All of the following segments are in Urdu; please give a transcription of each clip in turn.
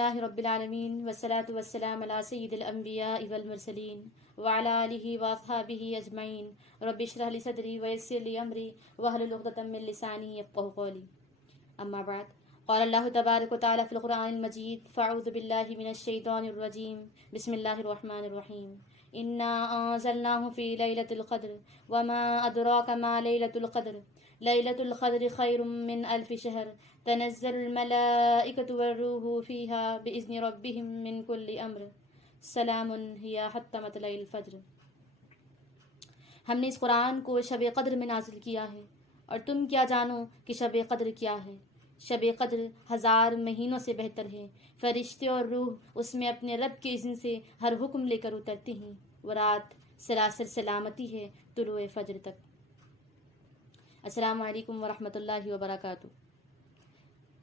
للہ رب العالمین والصلاة والسلام علی سید الانبیاء والمرسلین وعلی آلہ واصحابہ اجمعین رب اشرح لی صدری ویسر لی امری واحلل عقدۃ من لسانی یفقہوا قولی اما بعد قال اللہ تبارک وتعالی فی القرآن المجید فاعوذ باللہ من الشیطان الرجیم بسم اللہ الرحمن الرحیم انا انزلناہ فی لیلۃ القدر وما ادراک ما لیلۃ القدر لیلۃ القدر خیر من الف شہر تنزل الملائکۃ والروح فیہا باذن ربہم من کل امر سلام ہی حتی مطلع الفجر۔ ہم نے اس قرآن کو شب قدر میں نازل کیا ہے، اور تم کیا جانو کہ شب قدر کیا ہے؟ شب قدر 1000 مہینوں سے بہتر ہے۔ فرشتے اور روح اس میں اپنے رب کے اذن سے ہر حکم لے کر اترتے ہیں۔ وہ رات سراسر سلامتی ہے طلوع فجر تک۔ السلام علیکم ورحمۃ اللہ وبرکاتہ۔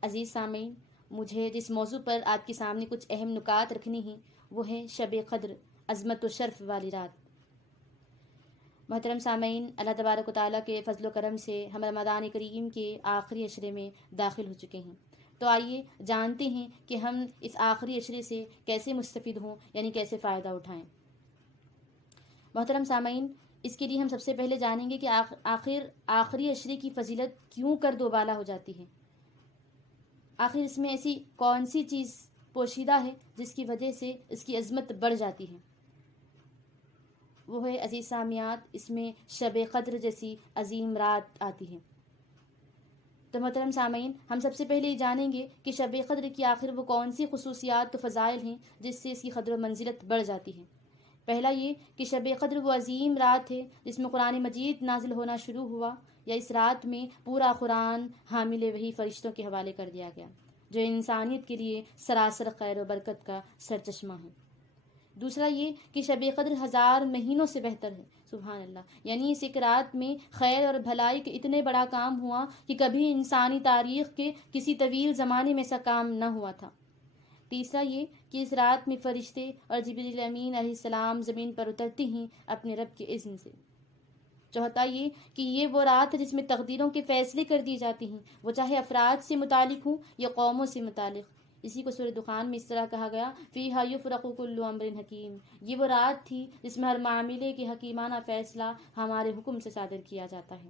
عزیز سامعین، مجھے جس موضوع پر آپ کے سامنے کچھ اہم نکات رکھنی ہیں وہ ہے شب قدر، عظمت و شرف والی رات۔ محترم سامعین، اللہ تبارک و تعالیٰ کے فضل و کرم سے ہم رمضان کریم کے آخری عشرے میں داخل ہو چکے ہیں۔ تو آئیے جانتے ہیں کہ ہم اس آخری عشرے سے کیسے مستفید ہوں، یعنی کیسے فائدہ اٹھائیں۔ محترم سامعین، اس کے لیے ہم سب سے پہلے جانیں گے کہ آخری عشرے کی فضیلت کیوں کر دوبالا ہو جاتی ہے۔ آخر اس میں ایسی کون سی چیز پوشیدہ ہے جس کی وجہ سے اس کی عظمت بڑھ جاتی ہے؟ وہ ہے عزیز سامعات، اس میں شب قدر جیسی عظیم رات آتی ہے۔ تو محترم سامعین، ہم سب سے پہلے یہ جانیں گے کہ شب قدر کی آخر وہ کون سی خصوصیات و فضائل ہیں جس سے اس کی قدر و منزلت بڑھ جاتی ہے۔ پہلا یہ کہ شب قدر وہ عظیم رات ہے جس میں قرآن مجید نازل ہونا شروع ہوا، یا اس رات میں پورا قرآن حامل وحی فرشتوں کے حوالے کر دیا گیا، جو انسانیت کے لیے سراسر خیر و برکت کا سرچشمہ ہے۔ دوسرا یہ کہ شب قدر 1000 مہینوں سے بہتر ہے۔ سبحان اللہ، یعنی اس ایک رات میں خیر اور بھلائی کے اتنے بڑا کام ہوا کہ کبھی انسانی تاریخ کے کسی طویل زمانے میں ایسا کام نہ ہوا تھا۔ تیسرا یہ کہ اس رات میں فرشتے اور جبریل امین علیہ السلام زمین پر اترتے ہیں اپنے رب کے اذن سے۔ چوتھا یہ کہ یہ وہ رات ہے جس میں تقدیروں کے فیصلے کر دی جاتے ہیں، وہ چاہے افراد سے متعلق ہوں یا قوموں سے متعلق۔ اسی کو سورہ دخان میں اس طرح کہا گیا، فیہا یفرق کل امر حکیم۔ یہ وہ رات تھی جس میں ہر معاملے کے حکیمانہ فیصلہ ہمارے حکم سے صادر کیا جاتا ہے۔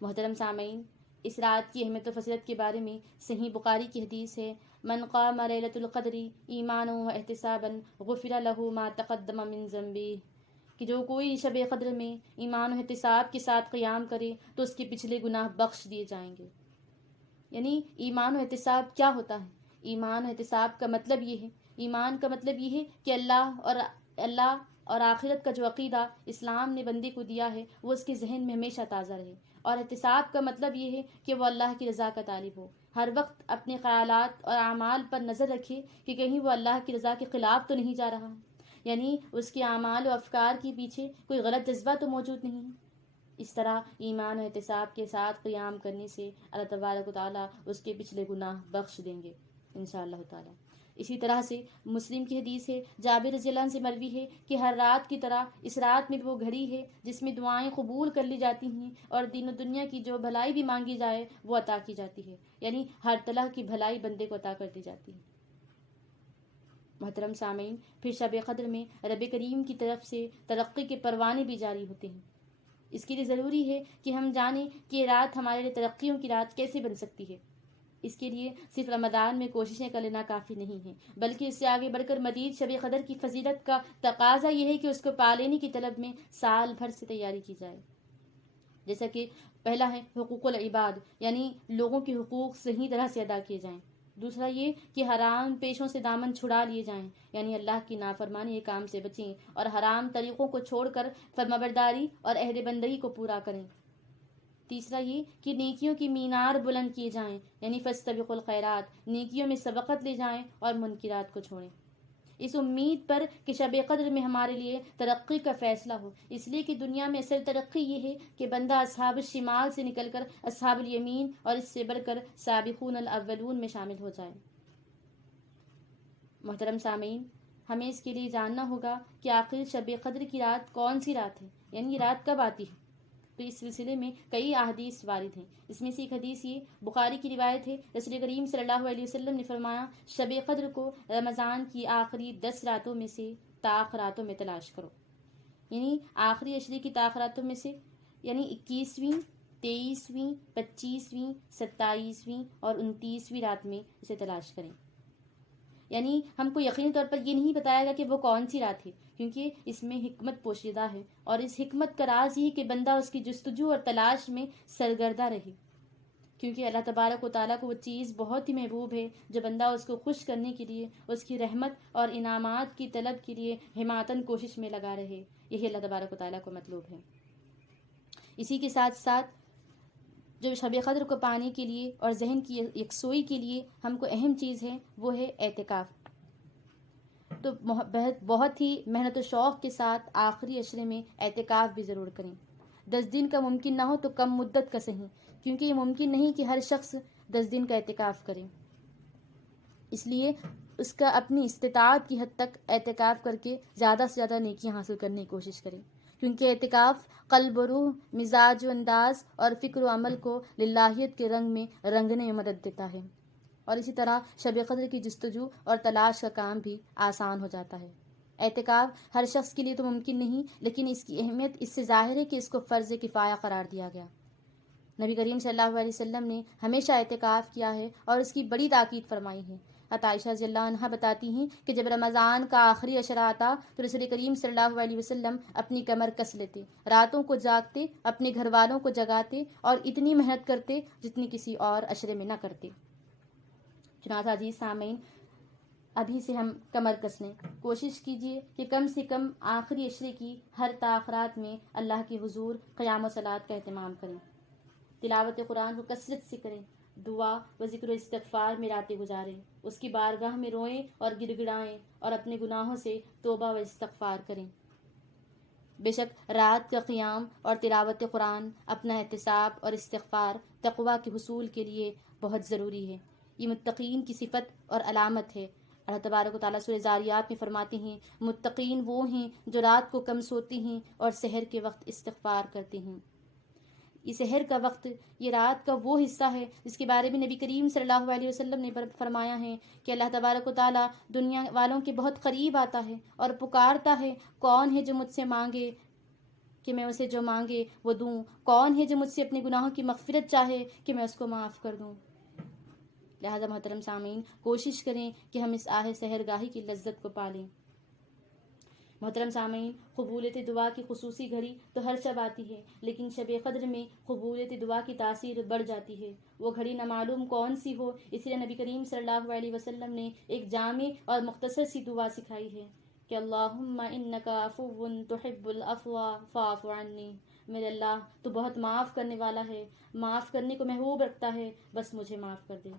محترم سامعین، اس رات کی اہمیت و فضیلت کے بارے میں صحیح بخاری کی حدیث ہے، من قام لیلۃ القدر ایمانا واحتسابا غفر له ما تقدم من ذنبہ، کہ جو کوئی شب قدر میں ایمان و احتساب کے ساتھ قیام کرے تو اس کے پچھلے گناہ بخش دیے جائیں گے۔ یعنی ایمان و احتساب کیا ہوتا ہے؟ ایمان و احتساب کا مطلب یہ ہے، ایمان کا مطلب یہ ہے کہ اللہ اور آخرت کا جو عقیدہ اسلام نے بندے کو دیا ہے وہ اس کے ذہن میں ہمیشہ تازہ رہے، اور احتساب کا مطلب یہ ہے کہ وہ اللہ کی رضا کا طالب ہو، ہر وقت اپنے خیالات اور اعمال پر نظر رکھے کہ کہیں وہ اللہ کی رضا کے خلاف تو نہیں جا رہا، یعنی اس کے اعمال و افکار کے پیچھے کوئی غلط جذبہ تو موجود نہیں ہے۔ اس طرح ایمان و احتساب کے ساتھ قیام کرنے سے اللہ تبارک و تعالیٰ اس کے پچھلے گناہ بخش دیں گے انشاءاللہ تعالیٰ۔ اسی طرح سے مسلم کی حدیث ہے، جابر رضی اللہ عنہ سے مروی ہے کہ ہر رات کی طرح اس رات میں بھی وہ گھڑی ہے جس میں دعائیں قبول کر لی جاتی ہیں اور دین و دنیا کی جو بھلائی بھی مانگی جائے وہ عطا کی جاتی ہے، یعنی ہر طرح کی بھلائی بندے کو عطا کر دی جاتی ہے۔ محترم سامعین، پھر شب قدر میں رب کریم کی طرف سے ترقی کے پروانے بھی جاری ہوتے ہیں۔ اس کے لیے ضروری ہے کہ ہم جانیں کہ یہ رات ہمارے لیے ترقیوں کی رات کیسے بن سکتی ہے۔ اس کے لیے صرف رمضان میں کوششیں کر لینا کافی نہیں ہے، بلکہ اس سے آگے بڑھ کر مزید شب قدر کی فضیلت کا تقاضا یہ ہے کہ اس کو پا لینے کی طلب میں سال بھر سے تیاری کی جائے۔ جیسا کہ پہلا ہے حقوق العباد، یعنی لوگوں کے حقوق صحیح طرح سے ادا کیے جائیں۔ دوسرا یہ کہ حرام پیشوں سے دامن چھڑا لیے جائیں، یعنی اللہ کی نافرمانی کے کام سے بچیں اور حرام طریقوں کو چھوڑ کر فرمانبرداری اور عہد بندگی کو پورا کریں۔ تیسرا یہ کہ نیکیوں کی مینار بلند کیے جائیں، یعنی فاستبقوا الخیرات، نیکیوں میں سبقت لے جائیں اور منکرات کو چھوڑیں، اس امید پر کہ شب قدر میں ہمارے لیے ترقی کا فیصلہ ہو، اس لیے کہ دنیا میں اصل ترقی یہ ہے کہ بندہ اصحاب الشمال سے نکل کر اصحاب الیمین اور اس سے بڑھ کر سابقون الاولون میں شامل ہو جائے۔ محترم سامعین، ہمیں اس کے لیے جاننا ہوگا کہ آخر شب قدر کی رات کون سی رات ہے، یعنی یہ رات کب آتی ہے۔ تو اس سلسلے میں کئی احادیث وارد ہیں. اس میں سے ایک حدیث یہ بخاری کی روایت ہے. رسول کریم صلی اللہ علیہ وسلم نے فرمایا شب قدر کو رمضان کی آخری 10 راتوں میں سے تاخراتوں میں تلاش کرو. یعنی آخری عشرے کی تاخراتوں میں سے، یعنی 21ویں، 23ویں، 25ویں، 27ویں اور 29ویں رات میں اسے تلاش کریں. یعنی ہم کو یقینی طور پر یہ نہیں بتایا گا کہ وہ کون سی رات ہے، کیونکہ اس میں حکمت پوشیدہ ہے، اور اس حکمت کا راز یہ کہ بندہ اس کی جستجو اور تلاش میں سرگردہ رہے، کیونکہ اللہ تبارک و تعالیٰ کو وہ چیز بہت ہی محبوب ہے جو بندہ اس کو خوش کرنے کے لیے، اس کی رحمت اور انعامات کی طلب کے لیے ہماتاً کوشش میں لگا رہے. یہی اللہ تبارک و تعالیٰ کو مطلوب ہے. اسی کے ساتھ ساتھ جو شب قدر کو پانے کے لیے اور ذہن کی یکسوئی کے لیے ہم کو اہم چیز ہے وہ ہے اعتکاف. تو بہت ہی محنت و شوق کے ساتھ آخری عشرے میں اعتکاف بھی ضرور کریں. 10 دن کا ممکن نہ ہو تو کم مدت کا صحیح، کیونکہ یہ ممکن نہیں کہ ہر شخص 10 دن کا اعتکاف کرے. اس لیے اس کا اپنی استطاعت کی حد تک اعتکاف کر کے زیادہ سے زیادہ نیکیاں حاصل کرنے کی کوشش کریں، کیونکہ اعتکاف قلب و روح، مزاج و انداز اور فکر و عمل کو للہیت کے رنگ میں رنگنے میں مدد دیتا ہے. اور اسی طرح شب قدر کی جستجو اور تلاش کا کام بھی آسان ہو جاتا ہے. اعتکاف ہر شخص کے لیے تو ممکن نہیں، لیکن اس کی اہمیت اس سے ظاہر ہے کہ اس کو فرض کفایہ قرار دیا گیا. نبی کریم صلی اللہ علیہ وسلم نے ہمیشہ اعتکاف کیا ہے اور اس کی بڑی تاکید فرمائی ہے. عائشہ رضی اللہ عنہا بتاتی ہیں کہ جب رمضان کا آخری عشرہ آتا تو رسول کریم صلی اللہ علیہ وسلم اپنی کمر کس لیتے، راتوں کو جاگتے، اپنے گھر والوں کو جگاتے اور اتنی محنت کرتے جتنی کسی اور عشرے میں نہ کرتے. چنانچہ عزیز سامعین، ابھی سے ہم کمر کس لیں. کوشش کیجیے کہ کم سے کم آخری عشرے کی ہر تاخرات میں اللہ کے حضور قیام و صلات کا اہتمام کریں. تلاوت قرآن کو کثرت سے کریں، دعا و ذکر و استغفار میں راتیں گزاریں، اس کی بارگاہ میں روئیں اور گڑ گڑائیں اور اپنے گناہوں سے توبہ و استغفار کریں. بے شک رات کا قیام اور تلاوت قرآن، اپنا احتساب اور استغفار تقویٰ کے حصول کے لیے بہت ضروری ہے. یہ متقین کی صفت اور علامت ہے. اللہ تبارک و تعالیٰ سورہ زاریات میں فرماتے ہیں متقین وہ ہیں جو رات کو کم سوتے ہیں اور سحر کے وقت استغفار کرتے ہیں. یہ سحر کا وقت، یہ رات کا وہ حصہ ہے جس کے بارے میں نبی کریم صلی اللہ علیہ وسلم نے فرمایا ہے کہ اللہ تبارک و تعالیٰ دنیا والوں کے بہت قریب آتا ہے اور پکارتا ہے کون ہے جو مجھ سے مانگے کہ میں اسے جو مانگے وہ دوں، کون ہے جو مجھ سے اپنے گناہوں کی مغفرت چاہے کہ میں اس کو معاف کر دوں. لہذا محترم سامعین، کوشش کریں کہ ہم اس آہ سحر گاہی کی لذت کو پالیں. محترم سامعین، قبولیت دعا کی خصوصی گھڑی تو ہر شب آتی ہے، لیکن شب قدر میں قبولیت دعا کی تاثیر بڑھ جاتی ہے. وہ گھڑی نامعلوم کون سی ہو، اس لیے نبی کریم صلی اللہ علیہ وسلم نے ایک جامع اور مختصر سی دعا سکھائی ہے کہ اللہم انک عفو تحب العفو فاعف عنی. میرے اللہ تو بہت معاف کرنے والا ہے، معاف کرنے کو محبوب رکھتا ہے، بس مجھے معاف کر دے.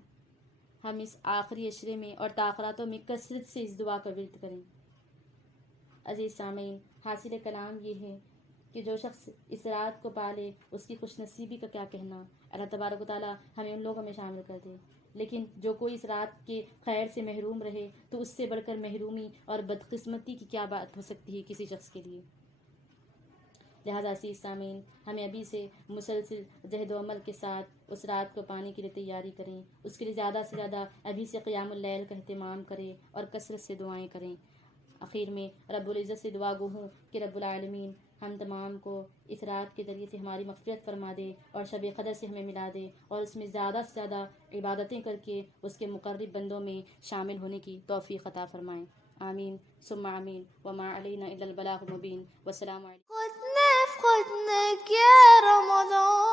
ہم اس آخری عشرے میں اور تاخراتوں میں کثرت سے اس دعا کا ورد کریں. عزیز سامعین، حاصل کلام یہ ہے کہ جو شخص اس رات کو پالے اس کی خوش نصیبی کا کیا کہنا. اللہ تبارک و تعالیٰ ہمیں ان لوگوں میں شامل کر دے. لیکن جو کوئی اس رات کے خیر سے محروم رہے تو اس سے بڑھ کر محرومی اور بدقسمتی کی کیا بات ہو سکتی ہے کسی شخص کے لیے. لہٰذا عزیز سامعین، ہمیں ابھی سے مسلسل جہد و عمل کے ساتھ اس رات کو پانے کے لیے تیاری کریں. اس کے لیے زیادہ سے زیادہ ابھی سے قیام اللیل کا اہتمام کریں اور کثرت سے دعائیں کریں. آخر میں رب العزت سے دعا گو ہوں کہ رب العالمین ہم تمام کو اس رات کے ذریعے سے ہماری مغفرت فرما دے اور شب قدر سے ہمیں ملا دے اور اس میں زیادہ سے زیادہ عبادتیں کر کے اس کے مقرب بندوں میں شامل ہونے کی توفیق عطا فرمائیں. آمین ثم آمین. وما علینا الا البلاغ المبین. والسلام علیکم. خودنه کیا رمضان